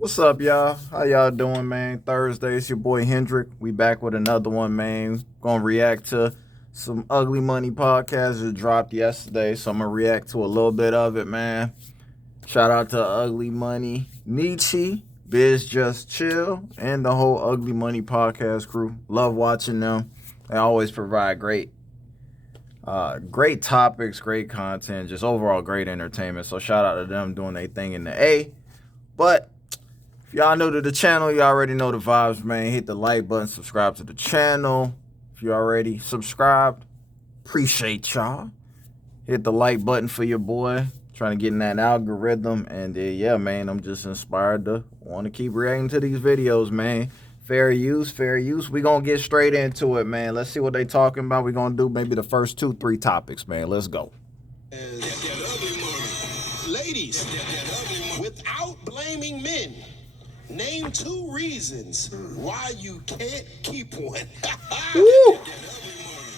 What's up, y'all? How y'all doing, man? Thursday, it's your boy Hendrick. We back with another one, man. Gonna react to some Ugly Money podcast that dropped yesterday, so I'm gonna react to a little bit of it, man. Shout out to Ugly Money, Nietzsche, Biz Just Chill, and the whole Ugly Money podcast crew. Love watching them. They always provide great topics, great content, just overall great entertainment. So shout out to them doing their thing in the A. But if y'all new to the channel, you already know the vibes, man. Hit the like button, subscribe to the channel. If you already subscribed, appreciate y'all. Hit the like button for your boy. Trying to get in that algorithm. And yeah, man, I'm just inspired to want to keep reacting to these videos, man. Fair use, fair use. We gonna get straight into it, man. Let's see what they talking about. We gonna do maybe the first 2-3 topics, man. Let's go. Ladies, without blaming men, name 2 reasons why you can't keep one.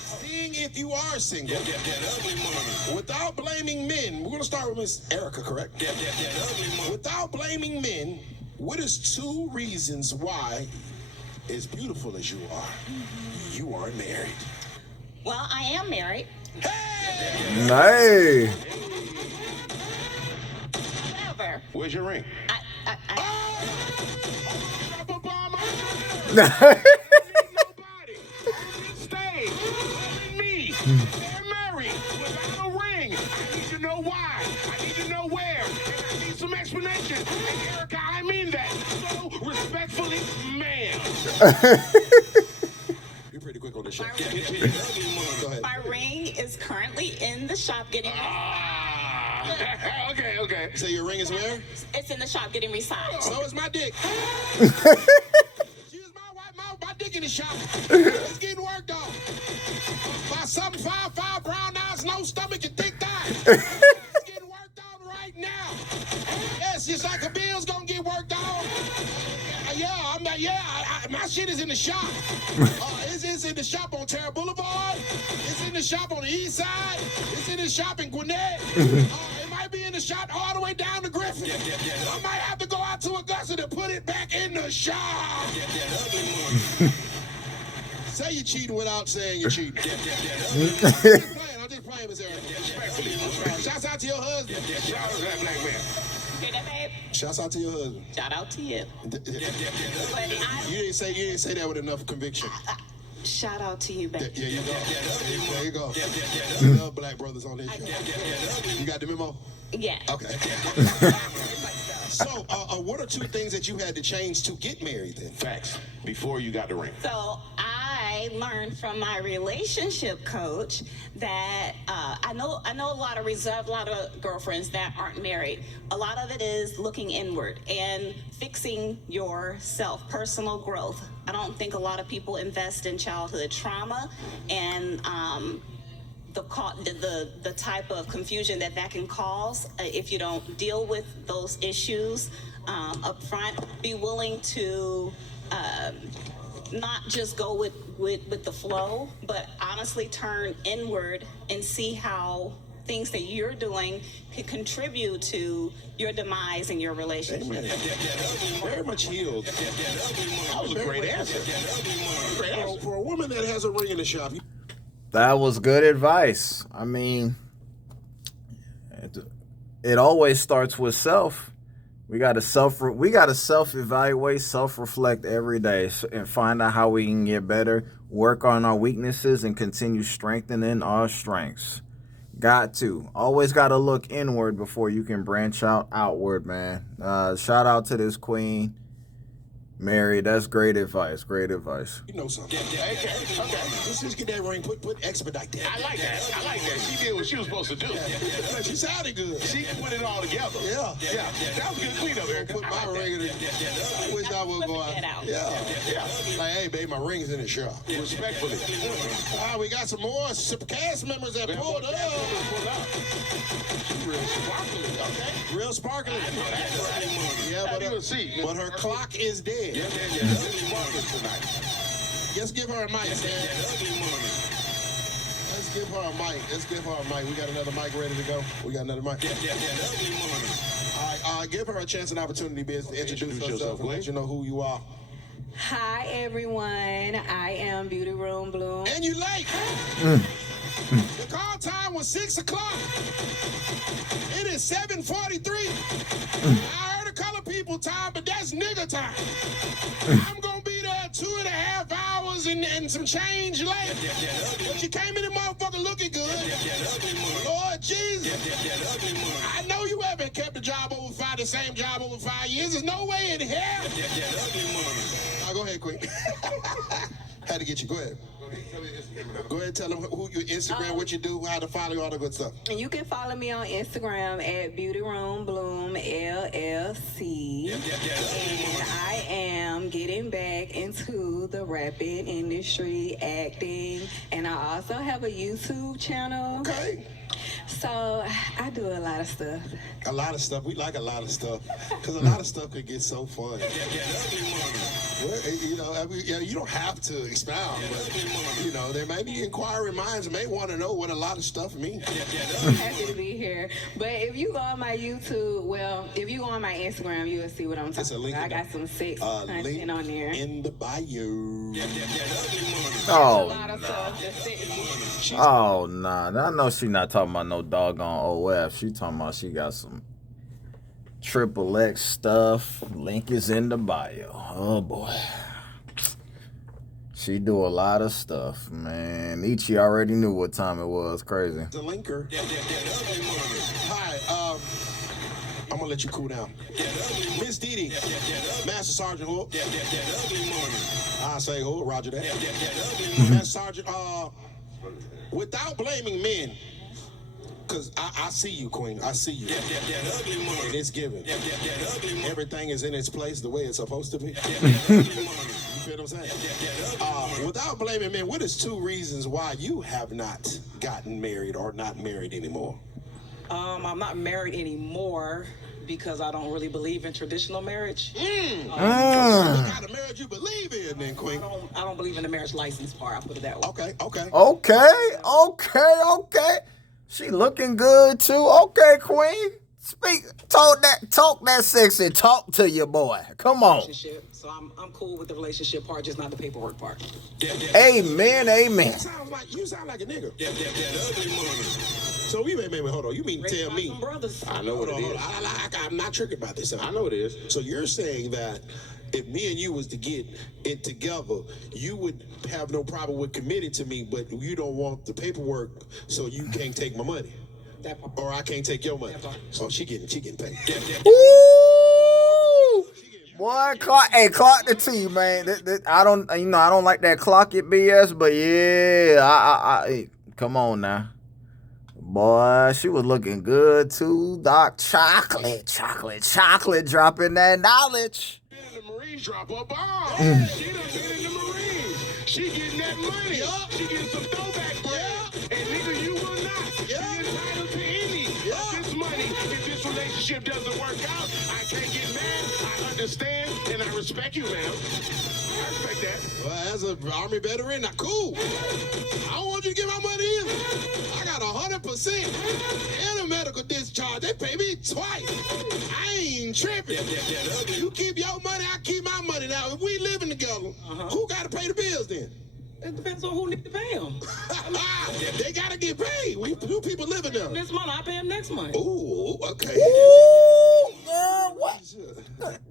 Seeing if you are single, without blaming men, we're going to start with Miss Erica, correct? Without blaming men, what is 2 reasons why, as beautiful as you are, you aren't married? Well, I am married. Hey. However, Where's your ring? Nobody. Stay. Me. They're married without a ring. I need to know why. I need to know where. And I need some explanation. And Erica, I mean that. So respectfully, ma'am. You're pretty quick on the show. Go ahead. my ring is currently in the shop getting Okay. So your ring is where? it's in the shop getting resized. So is my dick. She was my wife, my dick in the shop. It's getting worked on. By 755 brown eyes, no stomach, and thick thighs. It's getting worked on right now. Yes, just like a bill's gonna get worked on. My shit is in the shop. It's in the shop on Terra Boulevard. It's in the shop on the east side. It's in the shop in Gwinnett. It might be in the shop all the way down to Griffin. I might have to go out to Augusta to put it back in the shop. Say you're cheating without saying you're cheating. I'm just playing, Miss Erica. Shouts out to your husband. Shout out to that black man. Hear that, babe? Shouts out to your husband. Shout out to you. But You didn't say that with enough conviction. shout out to you, babe. Yeah, you go. There you go. We love black brothers on this show. You got the memo? Yeah. Okay. So, what are 2 things that you had to change to get married then? Facts. Before you got the ring. So I learned from my relationship coach that I know a lot of reserved, a lot of girlfriends that aren't married. A lot of it is looking inward and fixing yourself, personal growth. I don't think a lot of people invest in childhood trauma and the type of confusion that can cause if you don't deal with those issues up front. Be willing to not just go with the flow, but honestly turn inward and see how things that you're doing can contribute to your demise in your relationship. Very much healed. That was a great answer. For a woman that has a ring in the shop. That was good advice. I mean, it always starts with self. We got to self-evaluate, self-reflect every day and find out how we can get better, work on our weaknesses, and continue strengthening our strengths. Always got to look inward before you can branch out outward, man. Shout out to this queen. Mary, that's great advice. Great advice. You know something. Okay. Let's just get that ring. Put expedite that. I like that. She did what she was supposed to do. Yeah. She sounded good. She put it all together. Yeah. That was good cleanup, Erica. Put my ring in it. I wish I would go out. Yeah. Like, hey, babe, my ring is in the shop. Respectfully. We got some more cast members that pulled up. Real sparkly. Okay. Real sparkly. Yeah, but her clock is dead. Yeah. Let's give her a mic, man. Let's give her a mic. We got another mic ready to go. We got another mic. All right. Give her a chance and opportunity to introduce herself and let you know who you are. Hi, everyone. I am Beauty Room Bloom. And you late. The call time was 6 o'clock. It is 7:43. I heard the color people time, but that's nigga time. I'm gonna be there 2.5 hours and some change late. But you came in the motherfucker looking good. Lord Jesus. I know you haven't kept the same job over 5 years. There's no way in hell. Go ahead, Queen. Had to get you. Go ahead. Go ahead and tell them who your Instagram, what you do, how to follow you, all the good stuff. And you can follow me on Instagram at Beauty Room Bloom LLC. And I am getting back into the rapping industry, acting, and I also have a YouTube channel. Okay. So I do a lot of stuff. A lot of stuff. We like a lot of stuff. Because a lot of stuff could get so fun. Well, you know, I mean, you don't have to expound, but, you know, there may be inquiring minds may want to know what a lot of stuff means. I'm happy to be here. But if you go on my YouTube, well, if you go on my Instagram, you will see what I'm talking about. I got some sex content on there. In the bio. Oh, nah. I know she not talking about no doggone OF. She talking about she got some XXX stuff. Link is in the bio. Oh, boy. She do a lot of stuff, man. Ichi already knew what time it was. Crazy. The linker. Hi, I'm gonna let you cool down. Miss Didi, Master Sergeant Hook. I say Hook, Roger that. Master Sergeant, without blaming men, because I see you, Queen. I see you. And it's given. Everything is in its place the way it's supposed to be. You feel what I'm saying? Without blaming men, what is 2 reasons why you have not gotten married or not married anymore? I'm not married anymore because I don't really believe in traditional marriage. What kind of marriage you believe in then, Queen? I don't believe in the marriage license part. I'll put it that way. Okay. She looking good too. Okay, Queen. Talk that sexy. Talk to your boy. Come on. Relationship. So I'm cool with the relationship part, just not the paperwork part. Amen. You sound like a nigga. So wait, hold on. You mean tell me? Some brothers. I know what it is. I'm not tricked about this. I know what it is. So you're saying that if me and you was to get it together, you would have no problem with committing to me, but you don't want the paperwork, so you can't take my money. That part. Or I can't take your money. So she getting paid. Ooh! Boy, clock the T, man. I don't like that clock it BS, but yeah, I come on now. Boy, she was looking good too. Dark chocolate dropping that knowledge. The Marines drop a bomb. She done been in the Marines. She getting that money. She getting some throwback bread. And nigga, you will not be entitled to any of this money if this relationship doesn't work out. I can't get mad. I understand and I respect you, ma'am. I respect that. Well, as an Army veteran, cool. I don't want you to get my money either. I got 100% and a medical discharge. They pay me twice. I ain't tripping. You keep your money, I keep my money. Now, if we living together, who got to pay the bills then? It depends on who need to pay them. They got to get paid. We two people living there. This month, I pay them next month. Ooh, okay. Ooh, girl, what?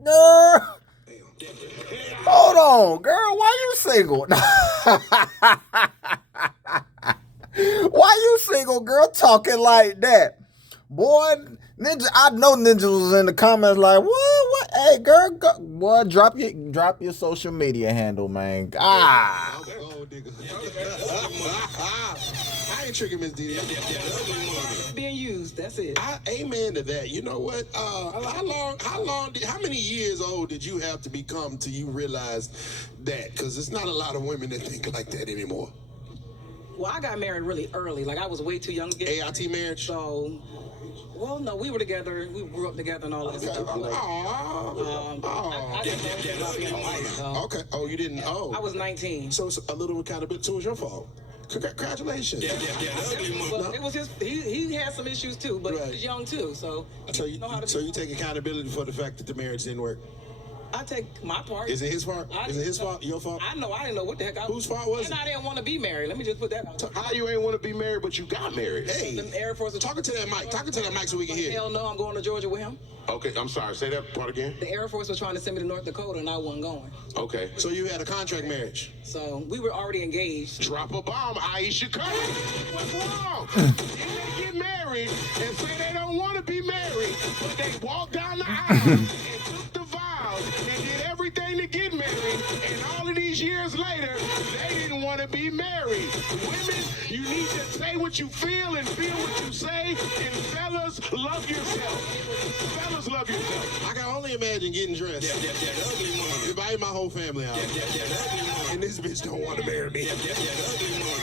Girl. Hold on, girl. Why you single? Why you single, girl, talking like that? Boy, Ninja, I know Ninja was in the comments like, what? Hey, girl, boy, drop your social media handle, man. I ain't tricking Miss Didi. Being used, that's it. Amen to that. You know what? How many years old did you have to become till you realized that? Because it's not a lot of women that think like that anymore. Well, I got married really early. Like, I was way too young to get AIT marriage? So, well, no, we were together. We grew up together and all that stuff. I didn't know about being a wife. Okay. Oh, you didn't? Oh. I was 19. So it's a little kind of bit too was your fault. Congratulations. Well, it was his. He had some issues too, but he was young too, so. So you, know how to so you take accountability for the fact that the marriage didn't work? I take my part. Is it his fault? Is it his fault? Your fault? I know. I didn't know what the heck. Whose fault was and it? I didn't want to be married. Let me just put that out. How you ain't want to be married, but you got married? Hey, The Air Force. talking to that mic. Talking to that mic so we can hear. Hell no, I'm going to Georgia with him. Okay, I'm sorry. Say that part again. The Air Force was trying to send me to North Dakota, and I wasn't going. Okay. So you had a contract marriage. So we were already engaged. Drop a bomb, Aisha Curry. What's wrong? Then they get married and say they don't want to be married, but they walk down the aisle and took the vows and did everything to get married, and all of these years later, they didn't want to be married. Women, you need to say what you feel and feel what you say, and fellas, love yourself. Fellas, love yourself. I can only imagine getting dressed. Invite my whole family out. And this bitch don't want to marry me.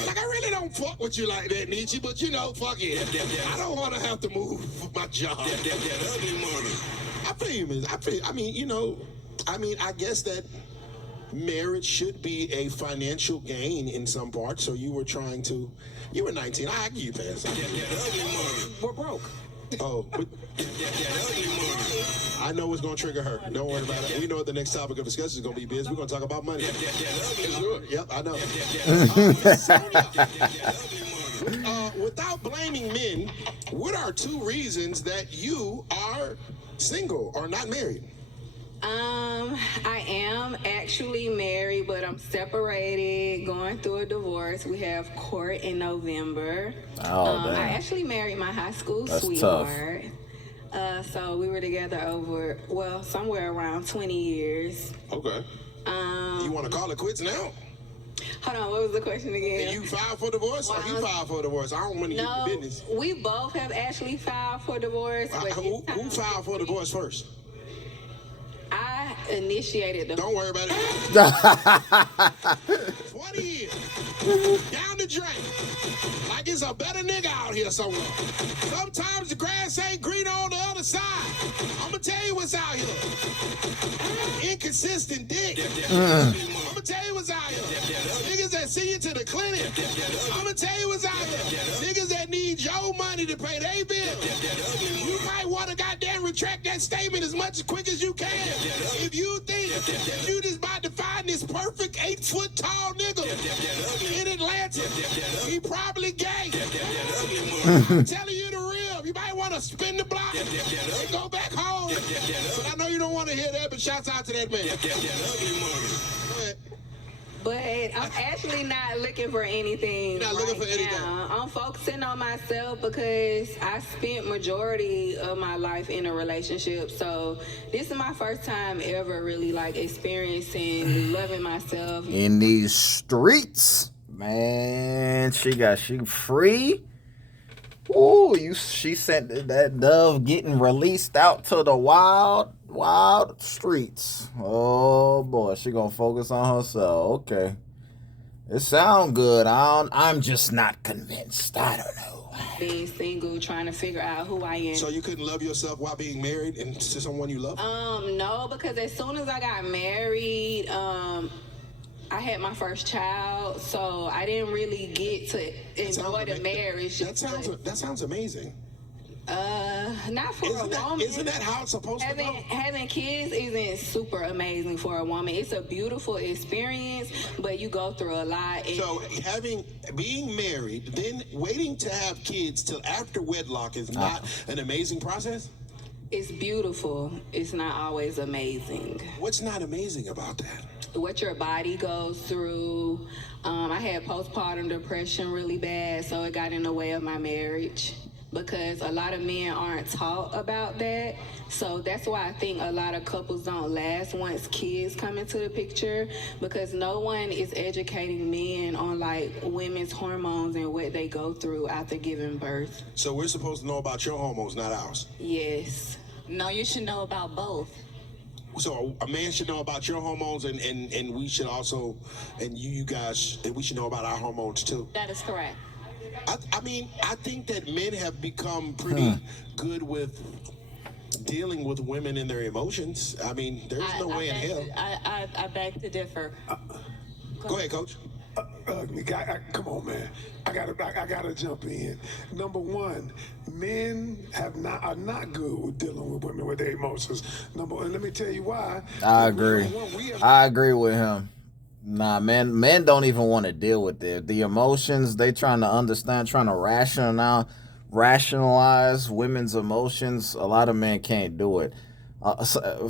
Like, I really don't fuck with you like that, Nietzsche, but you know, fuck it. I don't want to have to move for my job. I feel you, man. I mean, you know, I guess that marriage should be a financial gain in some part, so you were 19. I give you a pass. We're broke. Oh, but I know what's going to trigger her. Don't worry about it. We know what the next topic of discussion is going to be, Biz. We're going to talk about money. Let's do it. Yep, I know. Sonia, without blaming men, what are 2 reasons that you are single or not married? I am actually married, but I'm separated, going through a divorce. We have court in November. Oh, damn. I actually married my high school That's sweetheart. So we were together somewhere around 20 years. Okay. You want to call it quits now? Hold on, what was the question again? And you filed for divorce or he filed for divorce? I don't want to get No, the business. we both have actually filed for divorce. But Who filed for divorce first? I initiated the. Don't worry about it. 20 years. Down the drain. Like it's a better nigga out here somewhere. Sometimes the grass ain't green on the other side. I'm going to tell you what's out here. Inconsistent dick. I'm going to tell you what's out here. Niggas that see you to the clinic. I'm going to tell you what's out here. Niggas that need your money to pay their bills. You might want to goddamn retract that statement as quick as you can. If you think that you just about to find this perfect 8-foot tall nigga in Atlanta, he probably gay. I'm telling you the real. You might want to spin the block and go back home. But I know you don't want to hear that, but shouts out to that man. Go ahead. But I'm actually not looking for anything. You're not looking for anything. Now. I'm focusing on myself because I spent majority of my life in a relationship. So this is my first time ever really like experiencing loving myself. In these streets, man, she free. Ooh, she sent that dove getting released out to the wild streets. Oh boy, she gonna focus on herself. Okay, it sound good. I'm just not convinced. I don't know. Being single, trying to figure out who I am. So you couldn't love yourself while being married and to someone you love? No, because as soon as I got married, I had my first child, so I didn't really get to enjoy the marriage. That sounds amazing. Not for a woman. Isn't that how it's supposed to go? Having kids isn't super amazing for a woman. It's a beautiful experience, but you go through a lot. So being married, then waiting to have kids till after wedlock is not an amazing process? It's beautiful. It's not always amazing. What's not amazing about that? What your body goes through. I had postpartum depression really bad, so it got in the way of my marriage because a lot of men aren't taught about that. So that's why I think a lot of couples don't last once kids come into the picture, because no one is educating men on like women's hormones and what they go through after giving birth. So we're supposed to know about your hormones, not ours. Yes. No, you should know about both. So a man should know about your hormones, and we should also, and you guys, and we should know about our hormones too. That is correct. I mean, I think that men have become pretty good with dealing with women and their emotions. I mean, there's no way in hell. I beg to differ. Go ahead, Coach. Come on, man. I gotta jump in. Number one, men are not good with dealing with women with their emotions. And let me tell you why. I agree. I agree with him. Nah, men don't even want to deal with it. The emotions, they trying to understand, trying to rationalize women's emotions. A lot of men can't do it.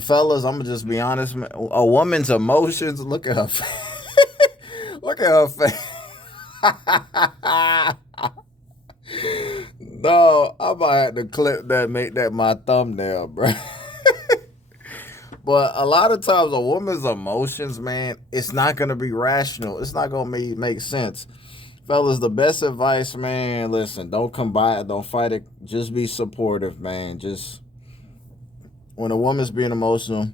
Fellas, I'm gonna just be honest. A woman's emotions. Look at her. Look at her face. No, I might have to clip that, make that my thumbnail, bro. But a lot of times, a woman's emotions, man, it's not gonna be rational. It's not gonna make sense. Fellas, the best advice, man, listen, don't combine it, don't fight it. Just be supportive, man. Just when a woman's being emotional,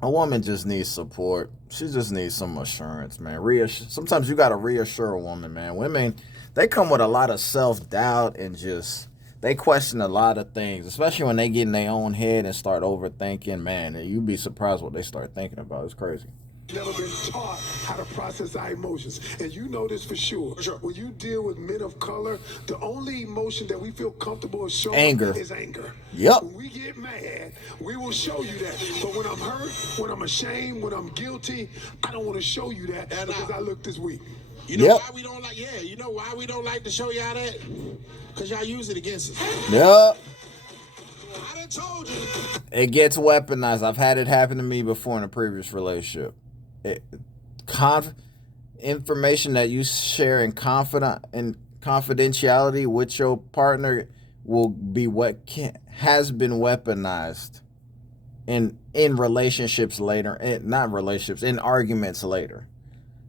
a woman just needs support. She just needs some assurance, man. Sometimes you gotta reassure a woman, man. Women, they come with a lot of self-doubt and just they question a lot of things, especially when they get in their own head and start overthinking, man. And you'd be surprised what they start thinking about. It's crazy. Never been taught how to process our emotions. And you know this for sure. When you deal with men of color, the only emotion that we feel comfortable showing is anger. Yep. When we get mad, we will show you that. But when I'm hurt, when I'm ashamed, when I'm guilty, I don't want to show you that because I look this weak. You know why we don't like, you know why we don't like to show y'all that? Because y'all use it against us. Yep. I done told you. It gets weaponized. I've had it happen to me before in a previous relationship. Information that you share in confidentiality with your partner will be has been weaponized in relationships later, in arguments later.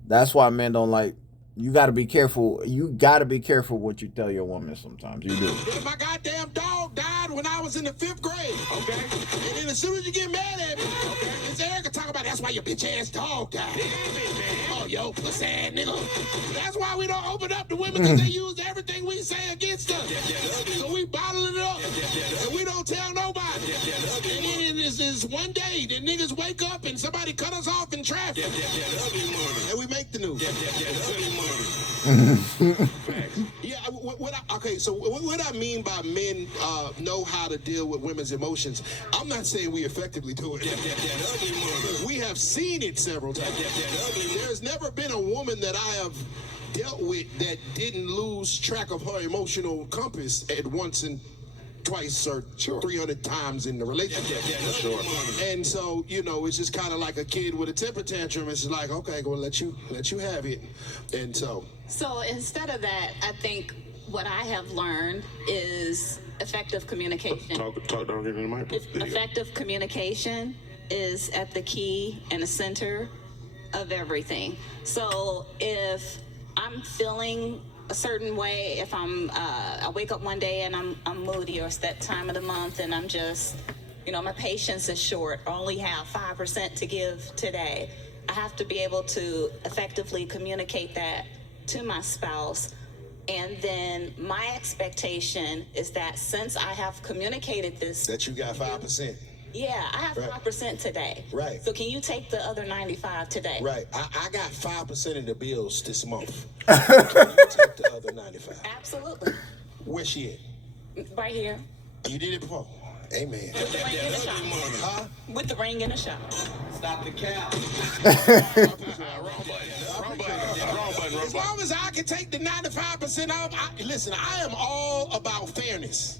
That's why men don't like. You got to be careful. You got to be careful what you tell your woman sometimes. You do. My goddamn dog died when I was in the 5th grade. Okay. And then as soon as you get mad at me, it's Erica talk about that's why your bitch ass dog died. Oh, yo, pussy ass nigga. That's why we don't open up to women because they use everything we say against us. So we bottle it up. And we don't tell nobody. And then it's one day that niggas wake up and somebody cut us off in traffic. And we make the news. So what I mean by men know how to deal with women's emotions, I'm not saying we effectively do it. We have seen it several times. There's never been a woman that I have dealt with that didn't lose track of her emotional compass at once and twice or 300 times in the relationship. And so, it's just kind of like a kid with a temper tantrum. It's just like, okay, well, let you have it. And so instead of that, I think what I have learned is effective communication. Talk down here in the mic. Effective communication is at the key and the center of everything. So if I'm feeling a certain way, if I wake up one day and I'm moody, or it's that time of the month and I'm just, my patience is short, I only have 5% to give today, I have to be able to effectively communicate that to my spouse. And then my expectation is that since I have communicated this, that you got 5%. Yeah, I have 5% today. Right. So can you take the other 95 today? Right. I got 5% of the bills this month. Can you take the other 95? Absolutely. Where's she at? Right here. You did it before. Amen. With the ring in the shop. Huh? With the ring in the shop. Stop the cap. Wrong button. As long as I can take the 95% off, listen, I am all about fairness.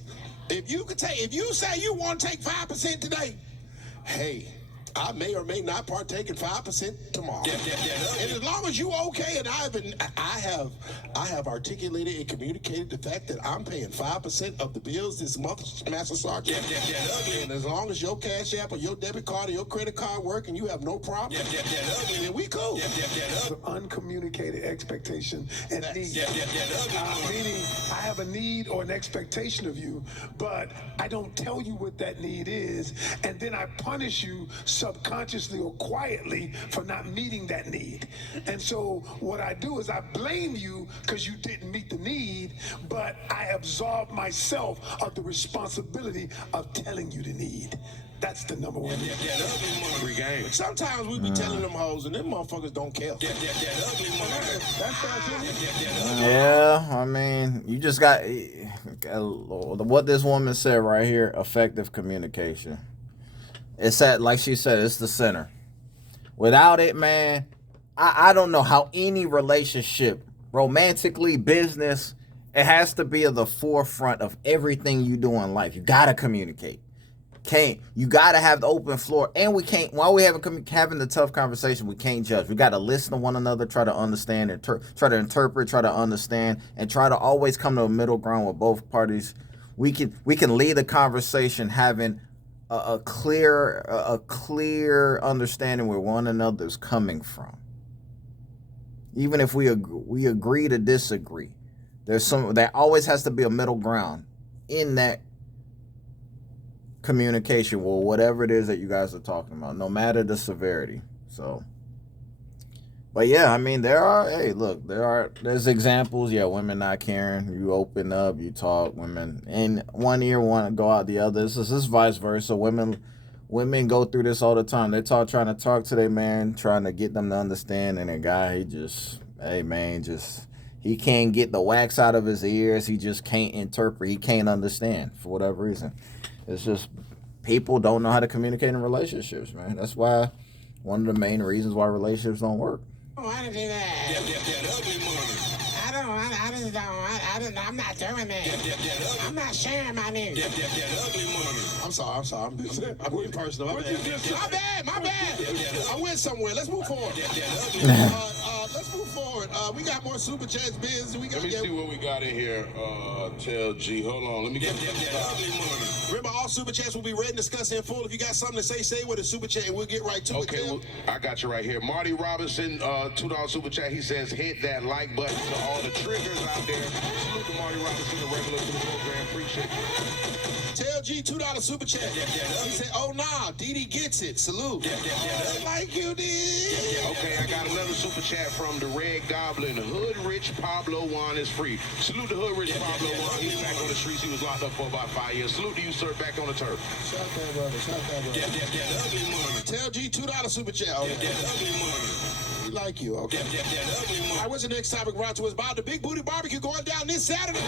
If you say you want to take 5% today, hey, I may or may not partake in 5% tomorrow. And as long as you okay, and I have articulated and communicated the fact that I'm paying 5% of the bills this month, Master Sergeant. And as long as your Cash App or your debit card or your credit card work and you have no problem, then we cool. Uncommunicated expectation and need. Meaning I have a need or an expectation of you, but I don't tell you what that need is, and then I punish you subconsciously or quietly for not meeting that need. And so what I do is I blame you because you didn't meet the need, but I absolve myself of the responsibility of telling you the need. That's the number one. Free game. Sometimes we be telling them hoes, and them motherfuckers don't care. Yeah, I mean, you just got what this woman said right here, effective communication. It's at, like she said, it's the center. Without it, man, I don't know how any relationship, romantically, business, it has to be at the forefront of everything you do in life. You got to communicate. You got to have the open floor. And we can't, while we having the tough conversation, we can't judge. We got to listen to one another, try to understand, and try to interpret, try to understand, and try to always come to a middle ground with both parties. We can lead a conversation having a clear understanding where one another's coming from. Even if we agree to disagree, there always has to be a middle ground in that communication, or whatever it is that you guys are talking about, no matter the severity. So, but yeah, I mean, there's examples. Yeah, women not caring. You open up, you talk. Women in one ear want to go out the other. This is vice versa. Women go through this all the time. They're trying to talk to their man, trying to get them to understand, and a guy, he can't get the wax out of his ears. He just can't interpret. He can't understand for whatever reason. It's just people don't know how to communicate in relationships, man. That's why one of the main reasons why relationships don't work. Oh, I didn't do that. I'm not doing that. I'm not sharing my news. I'm sorry. I'm being personal. My bad. I went somewhere. Let's move forward. We got more super chats, Biz. Let me see what we got in here. Tell G. Hold on. Let me get Remember, all super chats will be read and discussed in full. If you got something to say with a super chat, and we'll get right to it. Okay, well, I got you right here. Marty Robinson, $2 super chat. He says, hit that like button to all the triggers out there. Salute to Marty Robinson, the regular to the program. Appreciate you. Tell G, $2 super chat. He said, oh, nah, Didi gets it. Salute. Like you did. Okay, I got another super chat from the Red Goblin. Hood Rich Pablo Juan is free. Salute to Hood Rich Pablo Juan. He's back on the streets. He was locked up for about 5 years. Salute to you, sir, back on the turf. Shout that brother. Tell G, $2 super chat. Okay. We like you. Okay. All right, what's the next topic brought to us by the Big Booty Barbecue going down this Saturday?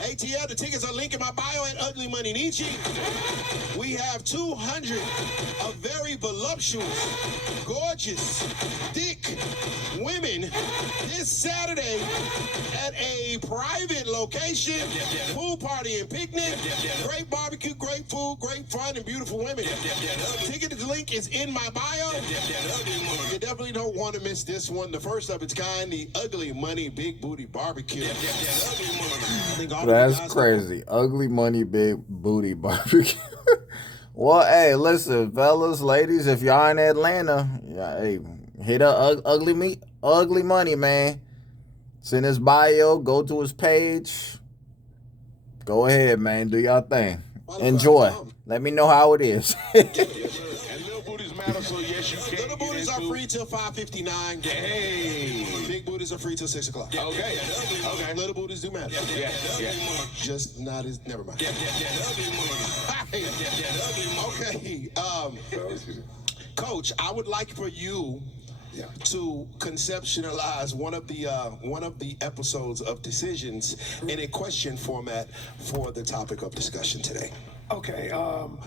ATL, the tickets are linked in my bio at Ugly Money Nietzsche. We have 200 of very voluptuous, gorgeous, thick women this Saturday at a private location. Pool party and picnic. Great barbecue, great food, great fun, and beautiful women. Ticket link is in my bio. You definitely don't want to miss this one. The first of its kind, the Ugly Money Big Booty Barbecue. That's crazy. Ugly Money Big Booty Barbecue. Well, hey, listen, fellas, ladies, if y'all in Atlanta, hey, hit up Ugly Money, man. It's in his bio. Go to his page. Go ahead, man. Do y'all thing. Enjoy. Let me know how it is. Yes, sir. And little booties matter, so yes, you can. Little booties are free till 5:59. Hey. Big booties are free till 6 o'clock. Okay. Little booties do matter. Yeah. Just not as. Never mind. Okay. Coach, I would like for you to conceptualize one of the episodes of Decisions in a question format for the topic of discussion today. Okay,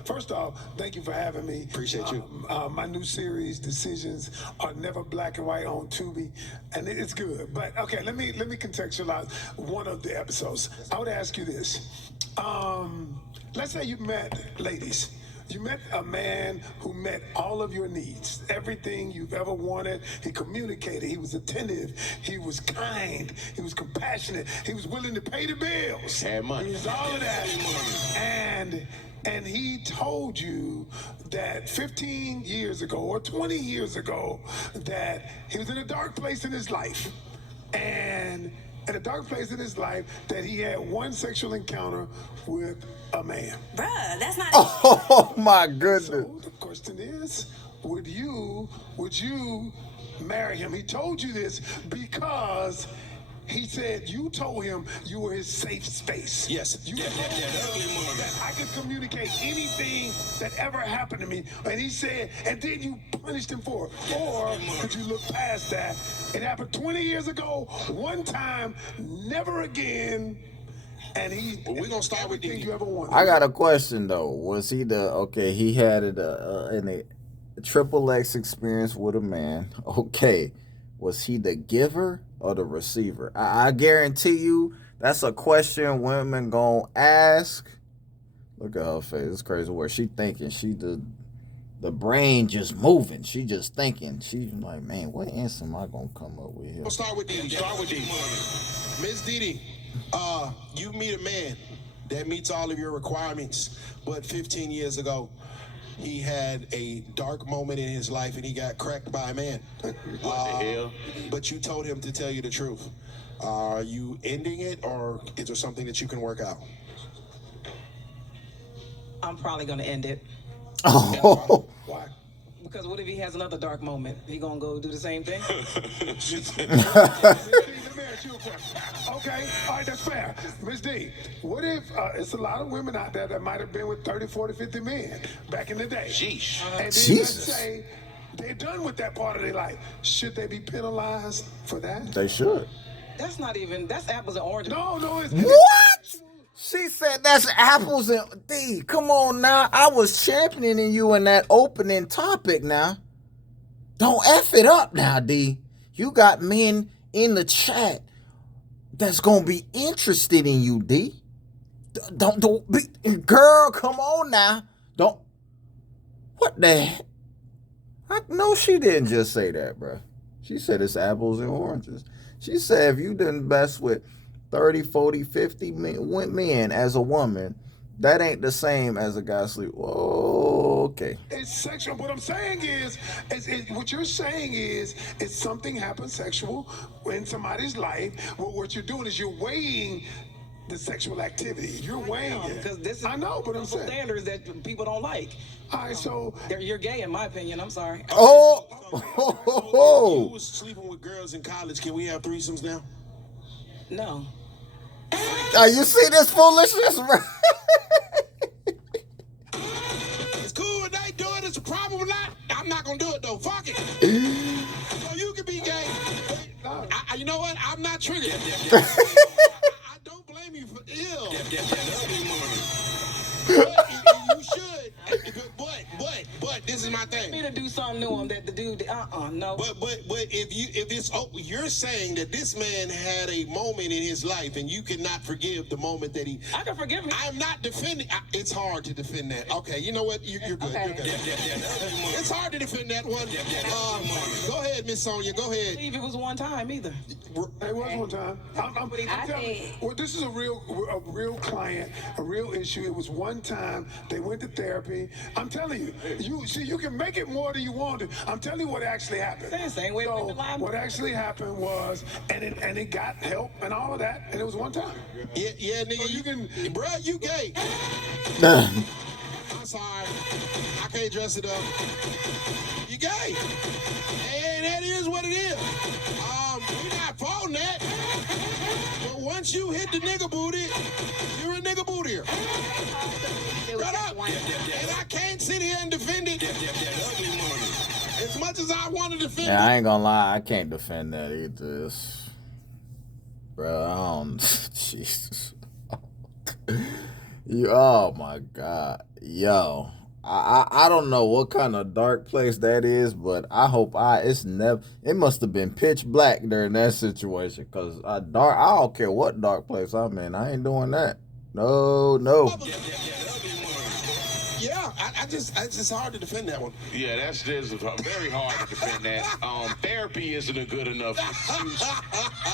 first off, thank you for having me. Appreciate you. My new series, Decisions, are never black and white on Tubi, and it's good. But okay, let me contextualize one of the episodes. I would ask you this. Let's say you met a man who met all of your needs, everything you've ever wanted. He communicated, he was attentive, he was kind, he was compassionate, he was willing to pay the bills. Had money. He was all of that. And he told you that 15 years ago or 20 years ago that he was in a dark place in his life. And in a dark place in his life that he had one sexual encounter with a man. Bruh, that's not. Oh my goodness. So the question is, would you marry him? He told you this because he said you told him you were his safe space. Yes. You told him that I could communicate anything that ever happened to me. And he said, and then you punished him for it. Or could you look past that? It happened 20 years ago, one time, never again. And we're gonna start with everything Didi. you ever wanted. I got a question though. Was he he had it in a triple X experience with a man. Okay. Was he the giver or the receiver? I guarantee you that's a question women gonna ask. Look at her face. It's crazy where she thinking. She the brain just moving. She just thinking. She's like, man, what answer am I gonna come up with here? We'll start with Didi. Start with Didi. Miss Didi, you meet a man that meets all of your requirements, but 15 years ago, he had a dark moment in his life and he got cracked by a man. What the hell? But you told him to tell you the truth. Are you ending it, or is there something that you can work out? I'm probably gonna end it. Oh, Why? Because what if he has another dark moment? He gonna go do the same thing? Let me ask you a question. Okay, all right, that's fair. Miss D, what if it's a lot of women out there that might have been with 30, 40, 50 men back in the day? Sheesh. And then Jesus. let's say they're done with that part of their life. Should they be penalized for that? they should. That's apples and oranges. No, it's... What? She said that's apples and D. Come on now. I was championing you in that opening topic now. Don't F it up now, D. You got men in the chat that's gonna be interested in you, D. Don't be, girl, come on now. Don't. What the heck? I know she didn't just say that, bro. She said it's apples and oranges. She said if you didn't mess with 30, 40, 50 men as a woman, that ain't the same as a guy sleep. Whoa, okay. It's sexual. What I'm saying is what you're saying is something happens sexual in somebody's life. Well, what you're doing is you're weighing the sexual activity. You're weighing it. Because this is I know, but I'm saying. standards that people don't like. All right, so You're gay, in my opinion. I'm sorry. Oh, So if you was sleeping with girls in college, can we have threesomes now? No. you see this foolishness, bro? It's cool if they do it. It's a problem or not. I'm not gonna do it though. Fuck it. So you can be gay. You know what? I'm not triggered. I don't blame you for ill. You should. But this is my thing. Me to do something to him that the dude, no. But if it's you're saying that this man had a moment in his life and you cannot forgive the moment that he. I can forgive him. I'm not defending. It's hard to defend that. Okay, you know what? You're good. Okay. You're good. It's hard to defend that one. Go ahead, Miss Sonia. Go ahead. Believe it was one time either. it was one time. I'm telling you, well, this is a real client, a real issue. It was one time. They went to therapy. I'm telling you, you can make it more than you want to. I'm telling you what actually happened. Same way with the line. What actually happened was, and it got help and all of that, and it was one time. Yeah, nigga. So you can, bruh, you gay. I'm sorry. I can't dress it up. You gay. And that is what it is. We're not faulting that. But once you hit the nigga booty, you're a nigga bootier. Shut up. And I can't sit here and defend it. As much as I want to defend Yeah, I it. ain't gonna lie, I can't defend that either. Bro, I don't. Jesus. Oh my God. Yo. I don't know what kind of dark place that is, but I hope it must have been pitch black during that situation, because I don't care what dark place I'm in. I ain't doing that. No. Yeah, it's just hard to defend that one. Yeah, that's just very hard to defend that. Therapy isn't a good enough excuse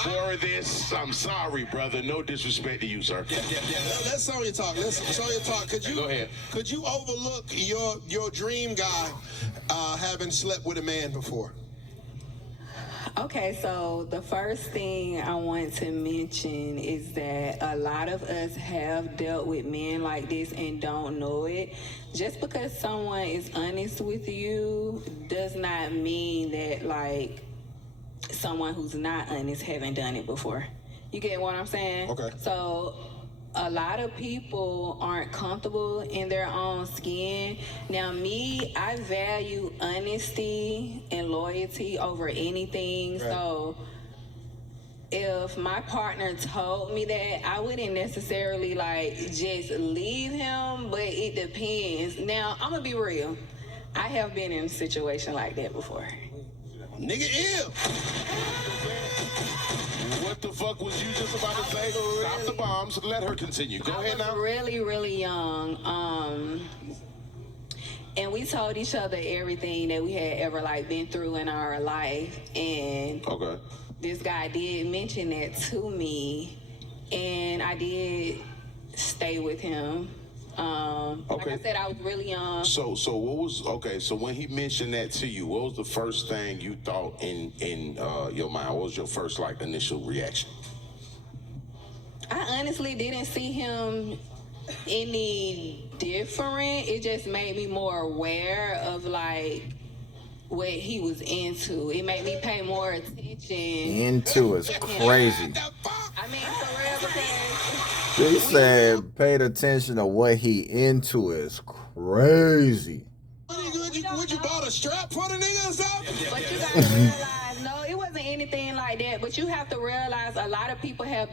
for this. I'm sorry, brother. No disrespect to you, sir. Let's Sonya talk. Go ahead. Could you overlook your dream guy having slept with a man before? Okay, so the first thing I want to mention is that a lot of us have dealt with men like this and don't know it. Just because someone is honest with you does not mean that, like, someone who's not honest haven't done it before. You get what I'm saying? Okay. So a lot of people aren't comfortable in their own skin. Now, me, I value honesty and loyalty over anything. Right. So if my partner told me that, I wouldn't necessarily like just leave him, but it depends. Now, I'm gonna be real. I have been in a situation like that before. Nigga, ill. What the fuck was you just about to say? Stop the bombs. Let her continue. Go ahead I now. was really, really young. And we told each other everything that we had ever like been through in our life. And Okay. this guy did mention that to me, and I did stay with him. Like I said, I was really young. So what was okay? So when he mentioned that to you, what was the first thing you thought in your mind? What was your first like initial reaction? I honestly didn't see him any different. It just made me more aware of like what he was into. It made me pay more attention. Into is crazy. I mean, for real, because He said paid attention to what he into is crazy. Would you bought a strap for the nigga or something? but you gotta realize, no, it wasn't anything like that. But you have to realize a lot of people have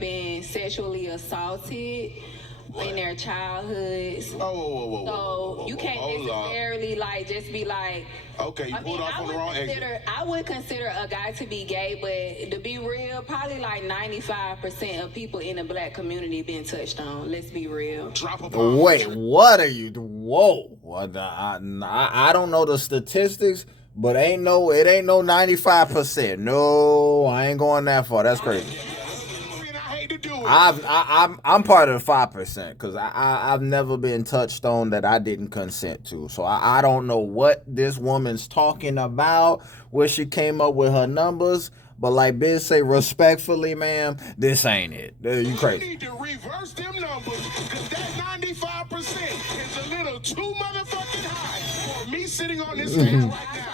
been sexually assaulted in their childhoods. Whoa. So you can't necessarily like just be like. Okay, you pulled off on the wrong exit. I would consider a guy to be gay, but to be real, probably like 95% of people in the black community been touched on. Let's be real. Drop a bomb. Wait, what are you? Whoa! What? I don't know the statistics, but it ain't no 95%. No, I ain't going that far. That's crazy. I hate to do it. I'm part of the 5% because I've never been touched on that I didn't consent to. So I don't know what this woman's talking about, where she came up with her numbers. But like Biz say, respectfully, ma'am, this ain't it. You You crazy. need to reverse them numbers because that 95% is a little too motherfucking high for me sitting on this stand right now.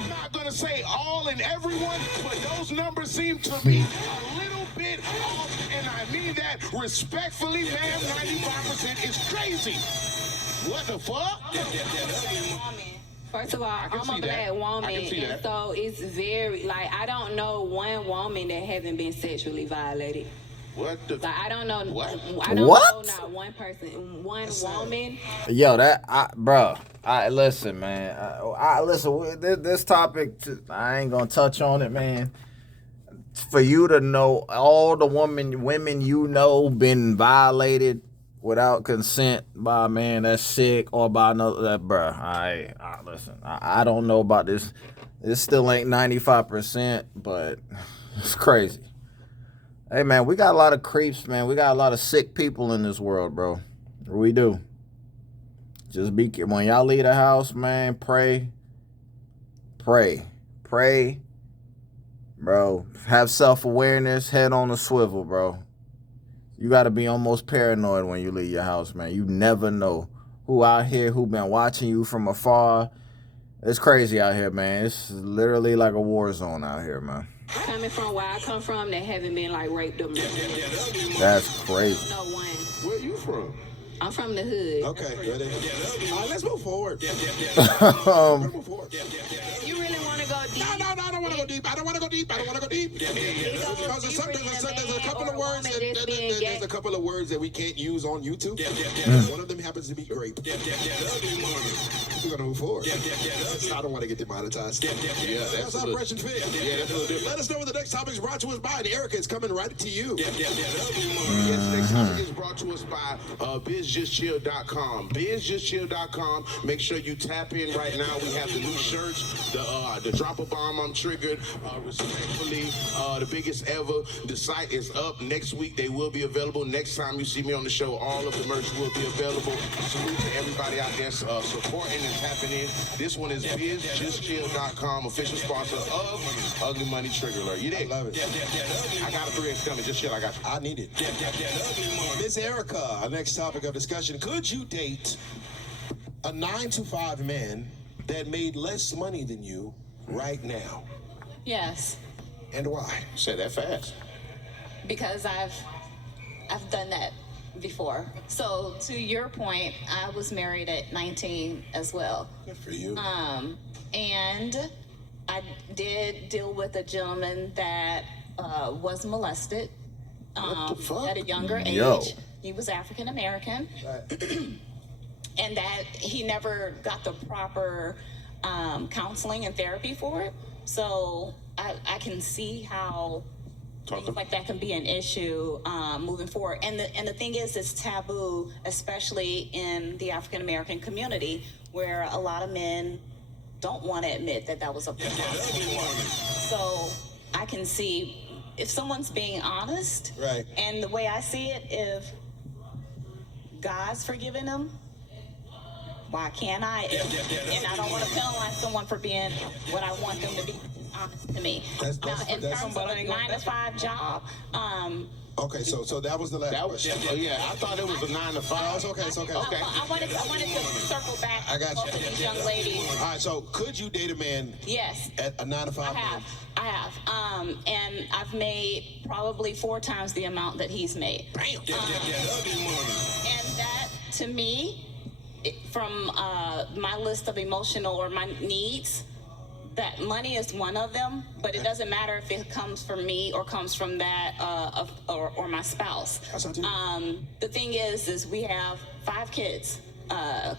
I'm not gonna say all and everyone, but those numbers seem to be a little bit off, and I mean that respectfully, ma'am. 95% is crazy. What the fuck? First of all, can I'm see a black that. woman, I can see and that. so it's very like I don't know one woman that haven't been sexually violated. What the? Like I don't know. What? I don't What? know not one person, one woman. Yo, listen, man. Listen. This topic, I ain't gonna touch on it, man. For you to know all the women you know been violated without consent by a man that's sick or by another, listen. I don't know about this. It still ain't 95%, but it's crazy. Hey, man, we got a lot of creeps, man. We got a lot of sick people in this world, bro. We do. Just be careful. When y'all leave the house, man, pray. Bro, have self-awareness, head on a swivel, bro. You got to be almost paranoid when you leave your house, man. You never know who out here, who been watching you from afar. It's crazy out here, man. It's literally like a war zone out here, man. Coming from where I come from, that haven't been like raped or murdered. That's crazy. No one. Where you from? I'm from the hood. Okay, ready? Let's move forward. Move forward. You really want to go deep? No, I don't want to go deep. I don't want to go deep. Because there's a couple of words there's a couple of words that we can't use on YouTube. One of them happens to be grape. We're gonna move forward. I don't want to get demonetized. Yeah, That's Operation Fear. Yeah, that's a little different. Let us know what the next topic is brought to us by, and Erica is coming right to you. Yes, next topic is brought to us by BizJustChill.com. BizJustChill.com. Make sure you tap in right now. We have the new shirts, the Drop a Bomb, I'm Triggered, respectfully, the biggest ever. The site is up. Next week they will be available. Next time you see me on the show, all of the merch will be available. Salute to everybody out there supporting and tapping in. This one is BizJustChill.com, official sponsor of Ugly Money Trigger Alert. You there? I love it. I got a 3X coming. Just chill. I got you. I need it. Miss Erica, our next topic of discussion. Could you date a 9-to-5 man that made less money than you right now? Yes. And why? Say that fast. Because I've done that before. So to your point, I was married at 19 as well. Good for you. And I did deal with a gentleman that was molested What the fuck? at a younger age. Yo. He was African American. And that he never got the proper counseling and therapy for it. So I can see how things like that can be an issue moving forward. And the thing is, it's taboo, especially in the African American community, where a lot of men don't want to admit that was a problem. So I can see if someone's being honest, Right. and the way I see it, if God's forgiven them, why can't I? And I don't want to penalize someone for being what I want them to be honest to me. That's now, in terms of a 9-to-5 job, Okay, so that was the last question. I thought it was a 9 to 5. No, it's okay, it's okay. I wanted to circle back I got both you. of these young ladies. All right, so could you date a man Yes. at a 9 to 5? I have. And I've made probably 4 times the amount that he's made. Bam. And that, to me, from my list of emotional or my needs, that money is one of them, but it doesn't matter if it comes from me or comes from that or my spouse. That's what I do. The thing is we have 5 kids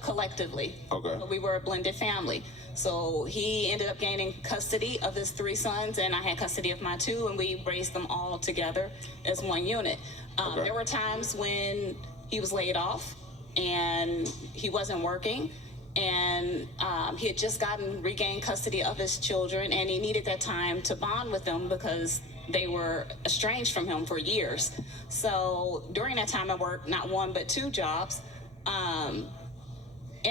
collectively. Okay. We were a blended family. So he ended up gaining custody of his 3 sons, and I had custody of my 2, and we raised them all together as one unit. There were times when he was laid off and he wasn't working, and he had just regained custody of his children, and he needed that time to bond with them because they were estranged from him for years. So during that time, I worked not 1 but 2 jobs, and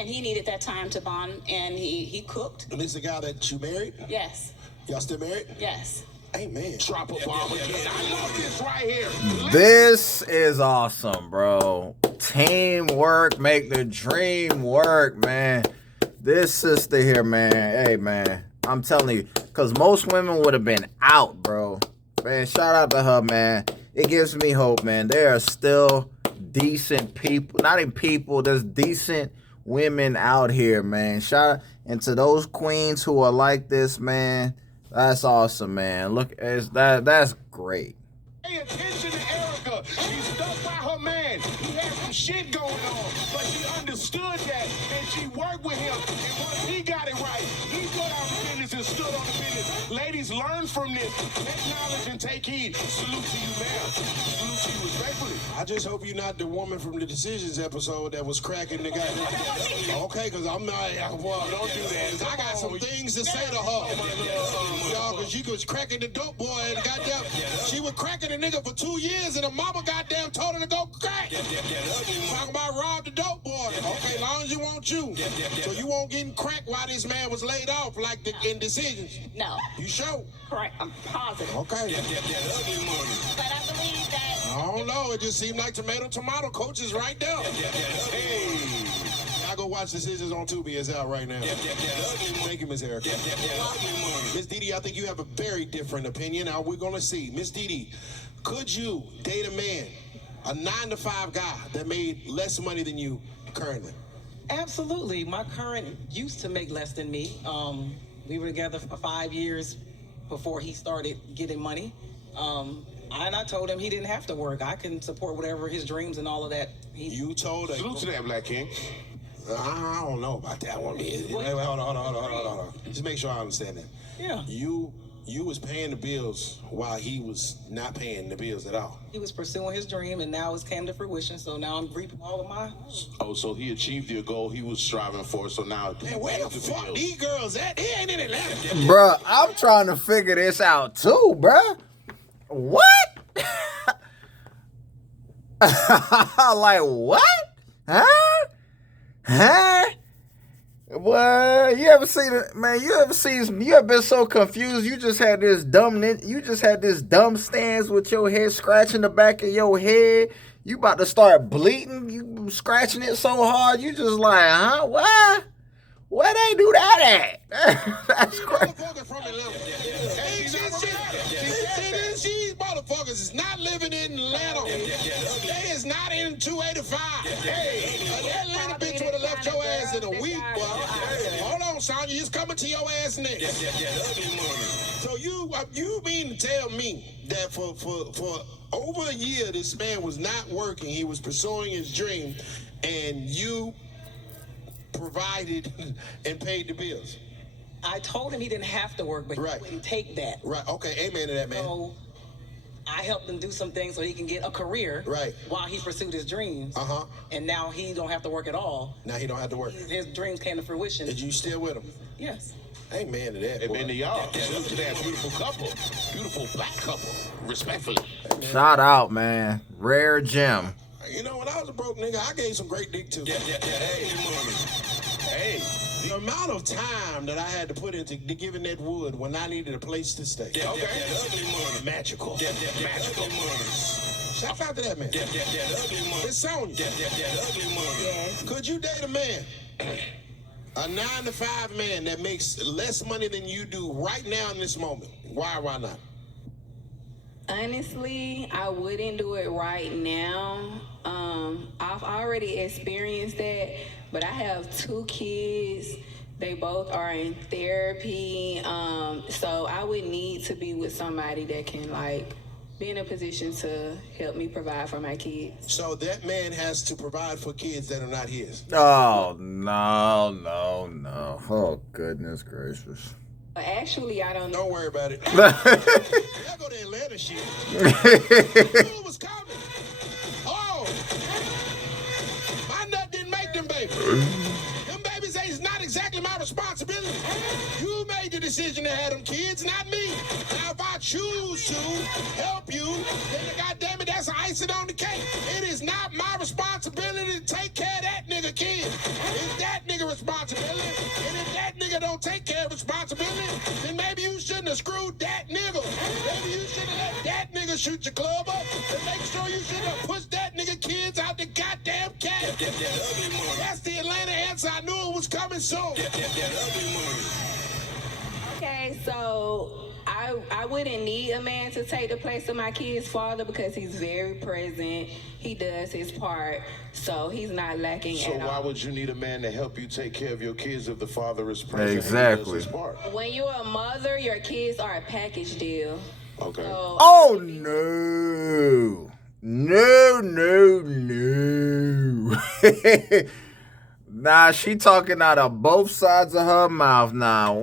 he needed that time to bond, and he cooked. And this is the guy that you married? Yes, Y'all still married? yes. Amen. Drop a bomb again. I love this right here. This is awesome, bro. Teamwork make the dream work, man. This sister here, man. Hey, man. I'm telling you, because most women would have been out, bro. Man, shout out to her, man. It gives me hope, man. There are still decent people. Not even people. There's decent women out here, man. Shout out. And to those queens who are like this, man. That's awesome, man. Look, that's great. Pay attention to Erica. She's stuck by her man. He had some shit going on, but she understood that, and she worked with him. And once he got it right, he got out of business and stood on the business. Ladies, learn from this. Acknowledge and take heed. Salute to you, ma'am. Salute to you respectfully. I just hope you're not the woman from the Decisions episode that was cracking the guy. Okay, because I'm not. Well, Don't do that. I got some things to say to her. Y'all, because she was cracking the dope boy and goddamn, she was cracking the nigga for 2 years and the mama goddamn told her to go crack. Talking about rob the dope boy. Okay, as long as you want you. So you won't get cracked while this man was laid off like in Decisions. No, You sure? correct. I'm positive. Okay. But I believe that. I don't know. It just seemed like tomato coach is right there. Hey. I go watch Decisions on Tubi. It's out right now. Thank you, Miss Erica. Miss Didi, I think you have a very different opinion. Now we're gonna see. Miss Didi, could you date a man, a 9-to-5 guy that made less money than you currently? Absolutely. My current used to make less than me. We were together for 5 years before he started getting money. And I told him he didn't have to work. I can support whatever his dreams and all of that. You told her. Salute to that, Black King. I don't know about that one. Wait, hold on. Just make sure I understand that. Yeah. You was paying the bills while he was not paying the bills at all. He was pursuing his dream, and now it's came to fruition. So now I'm reaping all of my. Oh, so he achieved the goal he was striving for, so now... Man, where the fuck these girls at? They ain't in Atlanta. Bruh, I'm trying to figure this out too, bruh. What? Like what? Huh? Well, you ever seen it, man? You ever been so confused? You just had this dumb stance with your head scratching the back of your head. You about to start bleeding. You scratching it so hard. You just like, huh? What? Where they do that at? That's crazy. Motherfucker from Atlanta. Ain't shit. motherfuckers is not living in Atlanta. They is not in 285. Hey, that Atlanta bitch would have left your ass in a week, boy. Hold on, son. You just coming to your ass next. So you mean to tell me that for over a year, this man was not working. He was pursuing his dream, and you provided and paid the bills. I told him he didn't have to work, but he wouldn't take that. Right. Okay. Amen to that, man. So I helped him do some things so he can get a career. Right. While he pursued his dreams. Uh-huh. And now he don't have to work at all. Now he don't have to work. His dreams came to fruition. Is you still with him? Yes. Amen to that. Amen to y'all. Salute to that beautiful couple. Beautiful black couple. Respectfully. Shout out, man. Rare gem. You know, when I was a broke nigga, I gave some great dick too. Hey, the amount of time that I had to put into giving that wood when I needed a place to stay. Magical. Magical. Shout out to that man. It's Sonya. Could you date a man, a 9-to-5 man that makes less money than you do right now in this moment? Why not? Honestly, I wouldn't do it right now. I've already experienced that, but I have 2 kids. They both are in therapy. So I would need to be with somebody that can like be in a position to help me provide for my kids. So that man has to provide for kids that are not his. Oh, no. Oh, goodness gracious. Actually, I don't know. Don't worry about it. Y'all go to Atlanta shit. Who was coming? Oh, my nut didn't make them babies. Them babies is not exactly my responsibility. You made the decision to have them kids, not me. Now, if I choose to help you, then goddamn it, that's icing on the cake. It is not my responsibility to take care of that nigga kid. It's that nigga responsibility. And if that nigga don't take care of responsibility, then maybe you shouldn't have screwed that nigga. Maybe you should have let that nigga shoot your club up and make sure you shouldn't have pushed that nigga kids out the goddamn cat. That's the Atlanta answer. I knew it was coming soon. Okay, so I wouldn't need a man to take the place of my kid's father because he's very present. He does his part, so he's not lacking So at why all. would you need a man to help you take care of your kids if the father is present? Exactly. And he does his part? When you're a mother, your kids are a package deal. Okay. So Oh, no. Nah, she talking out of both sides of her mouth now.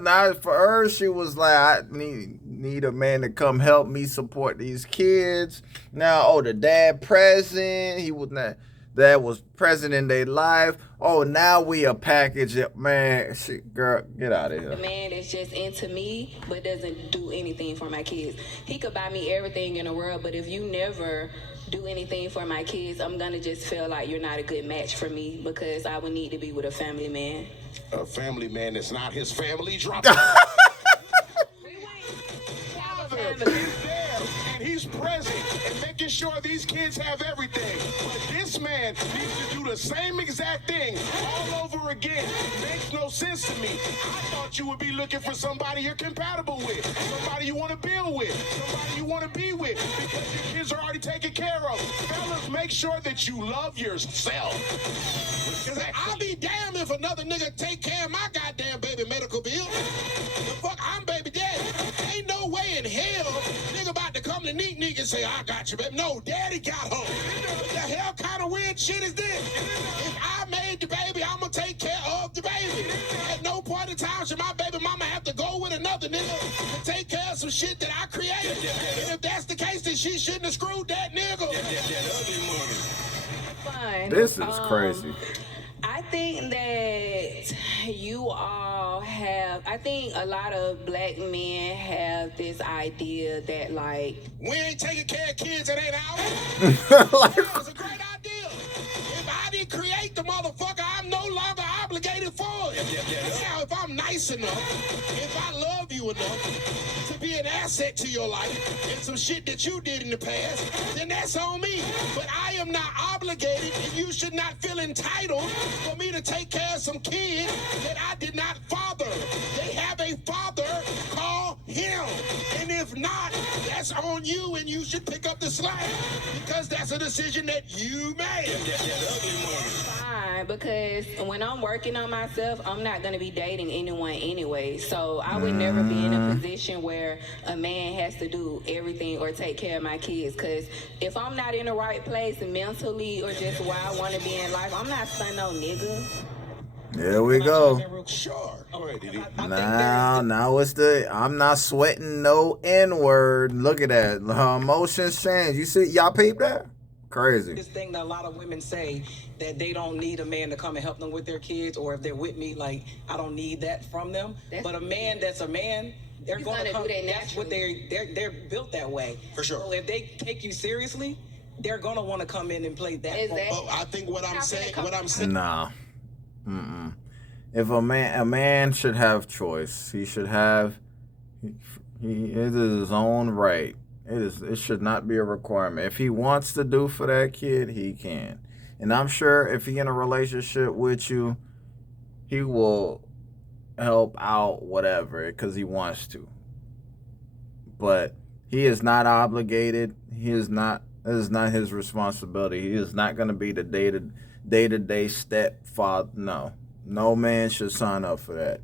Not for her, she was like, I need a man to come help me support these kids. Now, the dad present. Dad was present in their life. Oh, now we a package. Man, girl, get out of the here. man is just into me but doesn't do anything for my kids. He could buy me everything in the world, but if you never do anything for my kids, I'm gonna just feel like you're not a good match for me because I would need to be with a family man. A family man that's not his family. Drop father is there and he's present and making sure these kids have everything. But this man needs to do the same exact thing all over again. Makes no sense to me. I thought you would be looking for somebody you're compatible with, somebody you want to build with, somebody you want to be with, because your kids are already taken care of. Fellas, make sure that you love yourself. Cause I'll be damned if another nigga take care of my goddamn baby medical bill. The fuck, I'm baby daddy. Ain't no way in hell nigga about to come to Neat Neat and say, I got you, baby. No, daddy got her. What the hell kind of weird shit is this? If I made the baby, I'm gonna take care of the baby. At no point in time should my baby mama have to go with another nigga to take care of some shit that I created. And if that's the case, then she shouldn't have screwed that nigga. Fun. This is crazy. I think that I think a lot of black men have this idea that like, We ain't taking care of kids that ain't ours. That was a great idea. If I didn't create the motherfucker, I'm no longer obligated for it. Now, if I'm nice enough, if I love you enough to be an asset to your life and some shit that you did in the past, then that's on me. But I am not obligated, and you should not feel entitled for me to take care of some kid that I did not father. They have a father, call him. And if not, that's on you, and you should pick up the slack because that's a decision that you made. Fine, because when I'm working on myself, I'm not gonna be dating anyone anyway. So I would never be in a position where a man has to do everything or take care of my kids. Cause if I'm not in the right place mentally or just where I want to be in life, I'm not stunning no nigga. There we go. Sure. Go ahead, Diddy. Now it's the I'm not sweating no N-word. Look at that. Her emotions change. You see, y'all peep that? Crazy. This thing that a lot of women say that they don't need a man to come and help them with their kids, or if they're with me, like I don't need that from them. But a man that's a man, they're going to come. That's what they're built that way. For sure. So if they take you seriously, they're gonna want to come in and play that. Exactly. But I think what I'm saying. Nah. If a man should have choice. He should have. It is his own right. It should not be a requirement. If he wants to do for that kid, he can. And I'm sure if he in a relationship with you, he will help out whatever because he wants to. But he is not obligated. He is not. This is not his responsibility. He is not going to be the day-to-day stepfather. No man should sign up for that.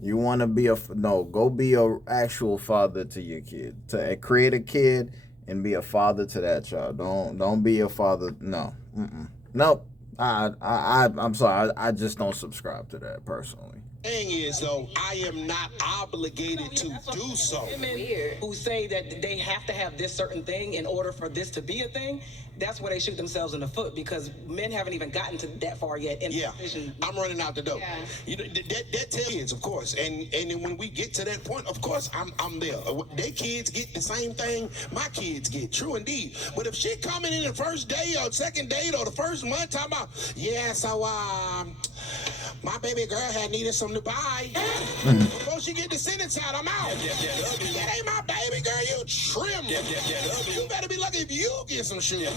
You want to be go be a actual father to your kid. To create a kid and be a father to that child. Don't be a father. No. Nope. I'm sorry. I just don't subscribe to that personally. Thing is, though, I am not obligated to do so. Women who say that they have to have this certain thing in order for this to be a thing, that's where they shoot themselves in the foot because men haven't even gotten to that far yet. I'm running out the door. Yeah. You know, that tells kids, of course, and then when we get to that point, of course, I'm there. Their kids get the same thing my kids get. True indeed. But if she coming in the first day or second date or the first month, talking about, my baby girl had needed some to buy. Before she get the sentence out, I'm out. That ain't my baby girl. You trim. You better be lucky if you get some shoes.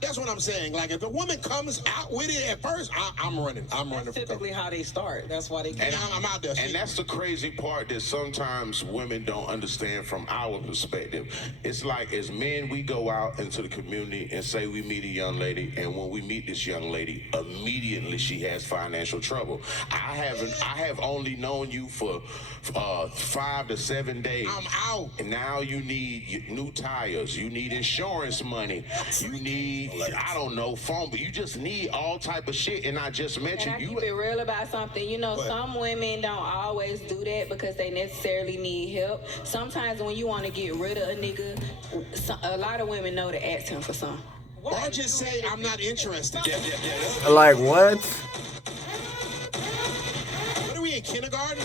That's what I'm saying. Like if a woman comes out with it at first, I'm running. That's typically how they start. That's why they. And I'm out there. And that's the crazy part that sometimes women don't understand from our perspective. It's like as men, we go out into the community and say we meet a young lady, and when we meet this young lady, immediately she has financial trouble. I have only known you for 5 to 7 days. I'm out. And now you need new tires. You need insurance money. You need, I don't know, phone, but you just need all type of shit. And I just mentioned you. Keep it real about something. You know, some women don't always do that because they necessarily need help. Sometimes when you want to get rid of a nigga, a lot of women know to ask him for something. Or just say, I'm not interested. Like what? What are we in kindergarten?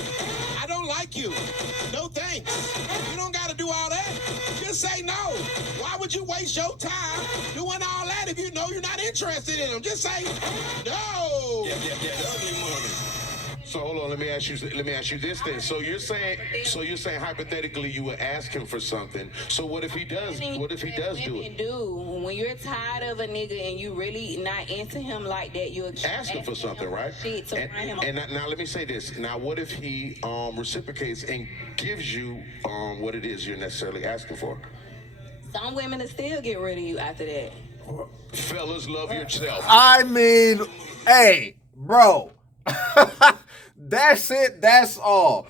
I don't like you. No thanks. You don't got to do all that. Just say no. Why would you waste your time doing all that if you know you're not interested in them? Just say no. So hold on, let me ask you this then. So you're saying hypothetically you would ask him for something. So what if he does do it? When you're tired of a nigga and you really not into him like that, you'll ask him for something, right? And now let me say this. Now what if he reciprocates and gives you what it is you're necessarily asking for? Some women will still get rid of you after that. Fellas, love yourself. I mean, hey, bro. That's it. That's all.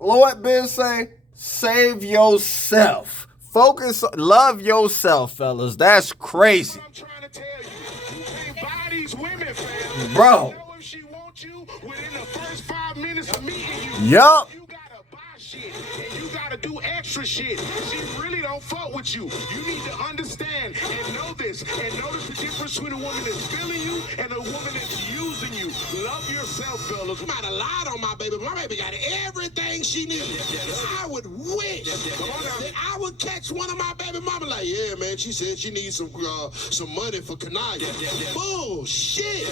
Lord Ben say, save yourself. Focus. Love yourself, fellas. That's crazy. I'm trying to tell you. You can't buy these women, fam. Bro. You know if she wants you within the first 5 minutes of meeting you. Yup. You gotta buy shit and you gotta do extra shit. She really don't fuck with you. You need to understand and know this and notice the difference between a woman that's feeling you and a woman that's using you. Love yourself, fellas. You might have lied on my baby. My baby got everything she needs. I would wish that I would catch one of my baby mama like, yeah, man, she said she needs some money for Kanaya. Bullshit.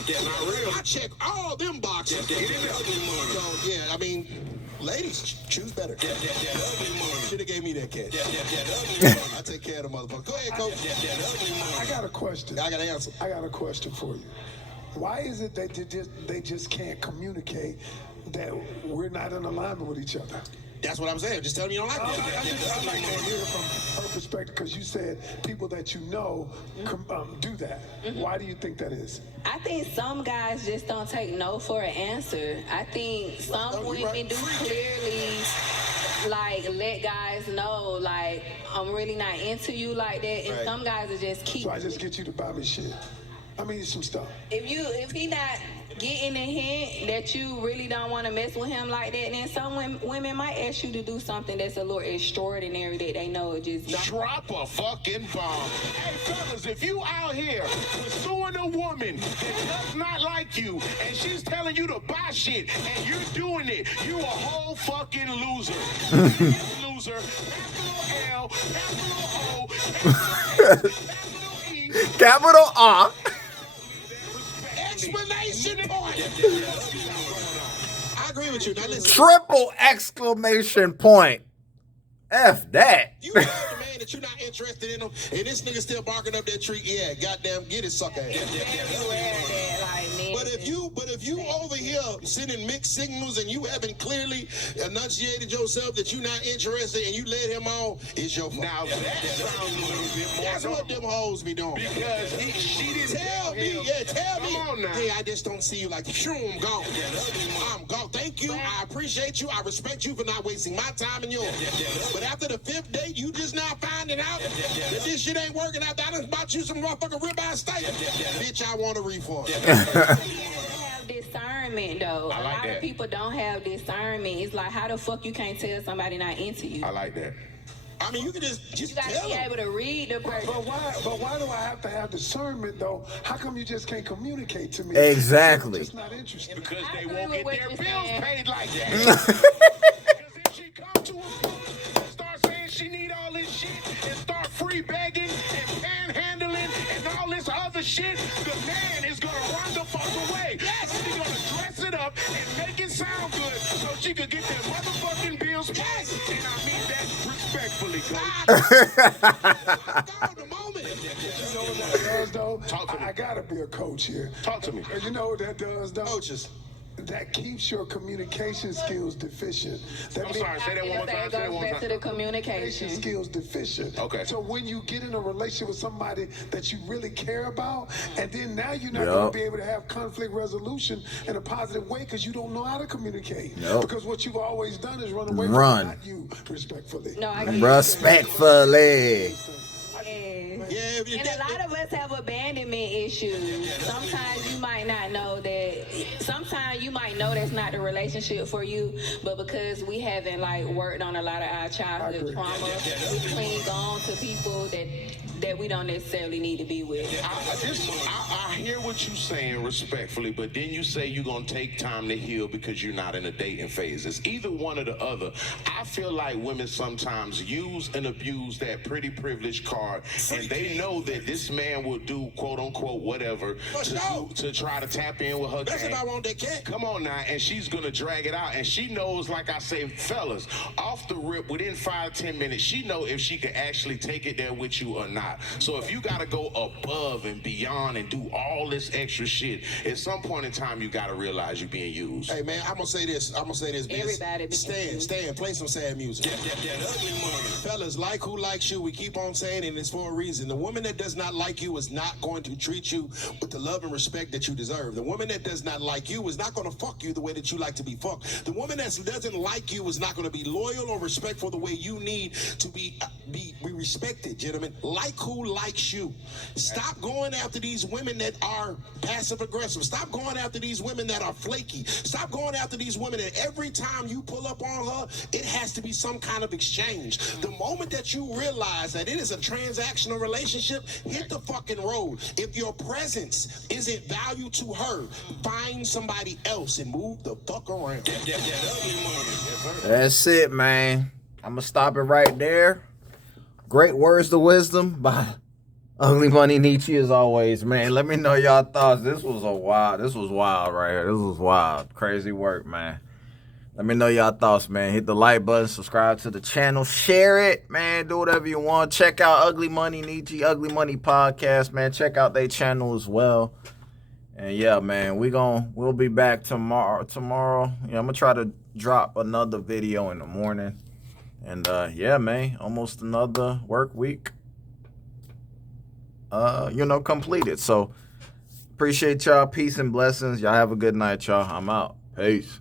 I check all them boxes. So, yeah, I mean, ladies, choose better. Should have gave me that cat. I take care of the motherfucker. Go ahead, coach. I got a question. I got an answer. I got a question for you. Why is it that they just can't communicate that we're not in alignment with each other? That's what I'm saying. Just tell me you don't like it. I'd like to hear from her perspective, because you said people that you know do that. Why do you think that is? I think some guys just don't take no for an answer. I think some women do clearly like let guys know like I'm really not into you like that, and some guys are just keep. So I just get you to buy me shit. I mean some stuff. If he not getting a hint that you really don't want to mess with him like that, then some women might ask you to do something that's a little extraordinary that they know it just Drop a fucking bomb. Hey, fellas, if you out here pursuing a woman that does not like you and she's telling you to buy shit and you're doing it, you a whole fucking loser. Loser. Capital L, capital O, capital S, capital E. Capital R. Explanation point. I agree with you. Now listen. Triple exclamation point. F that. You told the man that you're not interested in him, and this nigga still barking up that tree. Yeah, goddamn, get it, sucker ass. But if you over here sending mixed signals and you haven't clearly enunciated yourself that you're not interested and you let him on, it's your fault. Now that sounds a little bit more. That's what them hoes be doing. Because she didn't Tell me. Come on now. Hey, I just don't see you like, phew, I'm gone. I'm gone. Thank you. I appreciate you. I respect you for not wasting my time and yours. But after the 5th date, you just now finding out that this shit ain't working out. I done bought you some motherfucking ribeye steak. Bitch, I want a refund. have discernment though. I like a lot that. of people don't have discernment. It's like, how the fuck you can't tell somebody not into you? I like that. I mean, you can just You gotta tell be them. able to read the person. But why do I have to have discernment though? How come you just can't communicate to me? Exactly. I'm just not interested. Because I they agree won't with get what their you're bills saying. paid like that. Because if she come to a and start saying she need all this shit and start free begging and panhandling and all this other shit, the man is gonna run the fuck away. Yes, he's gonna dress it up and make it sound good so she could get their motherfucking bills paid. And I mean that respectfully, coach. Go the moment. You know what that does though? Talk to me. I gotta be a coach here. Talk to me. And you know what that does though? Coaches. That keeps your communication skills deficient. That I'm means sorry, say that one more time. It Say that goes one more back to time. the communication. skills deficient. Okay. So when you get in a relationship with somebody that you really care about, and then now you're not Yup. going to be able to have conflict resolution in a positive way because you don't know how to communicate. Yup. Because what you've always done is run away Run. from not you, respectfully. No, I get Respectfully. Yeah, if you And a lot of us have abandonment issues. Sometimes you might not know that. Sometimes you might know that's not the relationship for you, but because we haven't like worked on a lot of our childhood trauma, we cling on to people that we don't necessarily need to be with. I hear what you're saying respectfully, but then you say you're going to take time to heal because you're not in a dating phase. It's either one or the other. I feel like women sometimes use and abuse that pretty privilege card, and they know that this man will do quote unquote whatever to try to tap in with her That's if game. I want that cat. Come on now, and she's gonna drag it out, and she knows, like I say, fellas, off the rip, within 5-10 minutes, she know if she can actually take it there with you or not. So if you gotta go above and beyond and do all this extra shit, at some point in time, you gotta realize you're being used. Hey man, I'm gonna say this, Biz. Everybody be Stand, play some sad music. Fellas, like who likes you, we keep on saying it, and it's for a reason. The woman that does not like you is not going to treat you with the love and respect that you deserve. The woman that does not like you is not going to fuck you the way that you like to be fucked. The woman that doesn't like you is not going to be loyal or respectful the way you need to be respected, gentlemen. Like who likes you. Stop going after these women that are passive aggressive. Stop going after these women that are flaky. Stop going after these women that every time you pull up on her, it has to be some kind of exchange. The moment that you realize that it is a transactional relationship, hit the fucking road. If your presence isn't value to her, find somebody else and move the fuck around. That's it, man. I'm going to stop it right there. Great words of wisdom by Ugly Money Nietzsche as always, man. Let me know y'all thoughts. This was wild right here. This was wild. Crazy work, man. Let me know y'all thoughts, man. Hit the like button, subscribe to the channel, share it, man. Do whatever you want. Check out Ugly Money Nietzsche, Ugly Money Podcast, man. Check out their channel as well. And yeah, man, we'll be back tomorrow. Yeah, I'm gonna try to drop another video in the morning. And yeah, man, almost another work week, completed. So appreciate y'all. Peace and blessings. Y'all have a good night, y'all. I'm out. Peace.